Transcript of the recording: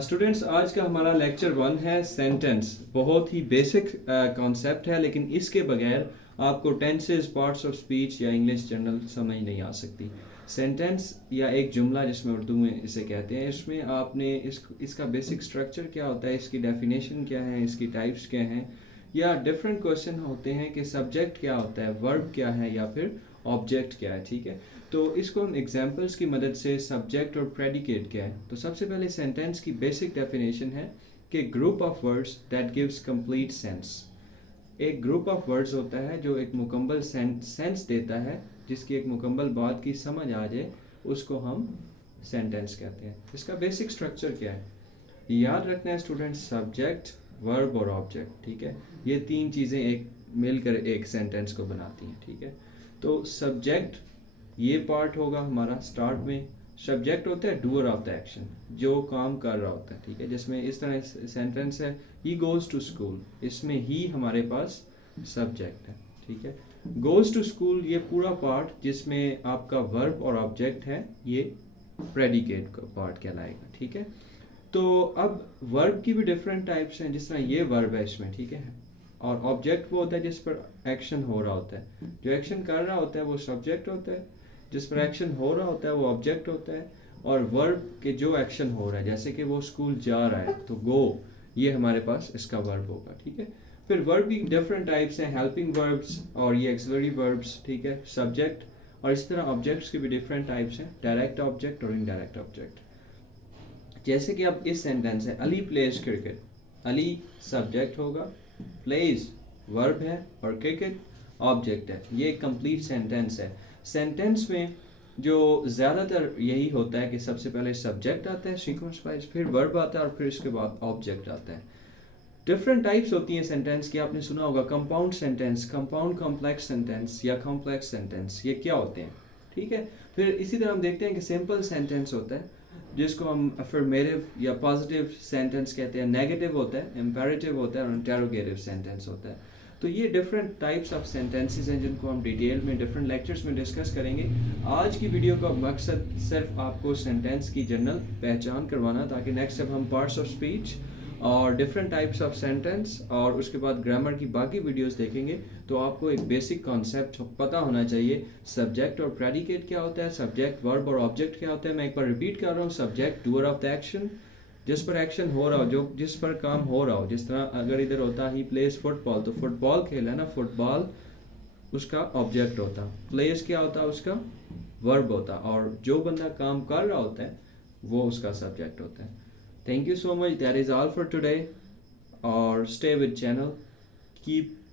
Students आज का हमारा लेक्चर 1 है सेंटेंस। बहुत ही बेसिक कॉन्सेप्ट है, लेकिन इसके बगैर आपको टेंसेस, पार्ट्स ऑफ स्पीच या इंग्लिश जनरल समझ नहीं आ सकती। सेंटेंस या एक जुमला जिसमें उर्दू में इसे कहते हैं, इसमें आपने इसका बेसिक स्ट्रक्चर क्या होता है, इसकी डेफिनेशन क्या है, इसकी टाइप्स क्या हैं, या डिफरेंट क्वेश्चन होते हैं कि सब्जेक्ट क्या होता है, वर्ब क्या है, या फिर ऑब्जेक्ट क्या है। ठीक है, तो इसको हम एग्जांपल्स की मदद से सब्जेक्ट और प्रेडिकेट क्या है। तो सबसे पहले सेंटेंस की बेसिक डेफिनेशन है कि group of words that gives complete sense. एक ग्रुप ऑफ वर्ड्स होता है जो एक मुकम्मल सेंस देता है, जिसकी एक मुकम्मल बात की समझ आ जाए, उसको हम सेंटेंस कहते हैं। इसका बेसिक स्ट्रक्चर क्या है, याद रखना है स्टूडेंट्स, सब्जेक्ट, वर्ब और ऑब्जेक्ट। ठीक है, ये तीन चीज़ें एक मिलकर एक सेंटेंस को बनाती हैं। ठीक है, तो सब्जेक्ट ये पार्ट होगा हमारा स्टार्ट में। सब्जेक्ट होता है डूअर ऑफ द एक्शन, जो काम कर रहा होता है। ठीक है, जिसमें इस तरह सेंटेंस है, ही गोज़ टू स्कूल, इसमें ही हमारे पास सब्जेक्ट है। ठीक है, गोज़ टू स्कूल ये पूरा पार्ट जिसमें आपका वर्ब और ऑब्जेक्ट है, ये प्रेडिकेट का पार्ट कहलाएगा। ठीक है, तो अब वर्ब की भी डिफरेंट टाइप्स हैं, जिस तरह ये वर्ब है इसमें। ठीक है, और ऑब्जेक्ट वो होता है जिस पर एक्शन हो रहा होता है। जो एक्शन कर रहा होता है वो सब्जेक्ट होता है, जिस पर एक्शन हो रहा होता है वो ऑब्जेक्ट होता है। और वर्ब के जो एक्शन हो रहा है, जैसे कि वो स्कूल जा रहा है तो गो, ये हमारे पास इसका वर्ब होगा। ठीक है, फिर वर्ब की डिफरेंट टाइप्स हैं, हेल्पिंग वर्ब्स और ये एक्सिलरी वर्ब्स। ठीक है, सब्जेक्ट, और इसी तरह ऑब्जेक्ट्स की भी डिफरेंट टाइप्स हैं, डायरेक्ट ऑब्जेक्ट और इनडायरेक्ट ऑब्जेक्ट। जैसे कि अब इस सेंटेंस है, Ali pledge cricket. Ali subject होगा, प्लेज वर्ब है और क्रिकेट ऑब्जेक्ट है। ये कंप्लीट सेंटेंस है। सेंटेंस में जो ज़्यादातर यही होता है कि सबसे पहले सब्जेक्ट आता है सीक्वेंस वाइज, फिर वर्ब आता है और फिर इसके बाद ऑब्जेक्ट आता है। डिफरेंट टाइप्स होती हैं सेंटेंस की, आपने सुना होगा compound sentence, compound complex sentence या कॉम्प्लेक्स सेंटेंस, ये क्या होते हैं। ठीक है, फिर इसी तरह हम देखते हैं कि सिंपल सेंटेंस होता है जिसको हम अफर्मेटिव या पॉजिटिव सेंटेंस कहते हैं, नेगेटिव होता है, इम्पेरेटिव होता है और इंटेरोगेटिव सेंटेंस होता है। तो ये डिफरेंट टाइप्स ऑफ सेंटेंसेस हैं जिनको हम डिटेल में डिफरेंट लेक्चर्स में डिस्कस करेंगे। आज की वीडियो का मकसद सिर्फ आपको सेंटेंस की जनरल पहचान करवाना, ताकि नेक्स्ट जब हम पार्ट्स ऑफ स्पीच और डिफरेंट टाइप्स ऑफ सेंटेंस और उसके बाद ग्रामर की बाकी वीडियोस देखेंगे तो आपको एक बेसिक कॉन्सेप्ट पता होना चाहिए। सब्जेक्ट और प्रेडिकेट क्या होता है, सब्जेक्ट, वर्ब और ऑब्जेक्ट क्या होता है। मैं एक बार रिपीट कर रहा हूँ, subject doer of the action, जिस पर एक्शन हो रहा हो, जो जिस पर काम हो रहा हो। जिस तरह अगर इधर होता ही प्लेस फुटबॉल, तो फुटबॉल खेला है ना, फुटबॉल उसका ऑब्जेक्ट होता। प्लेस क्या होता है, उसका वर्ब होता, और जो बंदा काम कर रहा होता है वो उसका सब्जेक्ट होता है। Thank you so much. That is all for today. Or stay with channel. Keep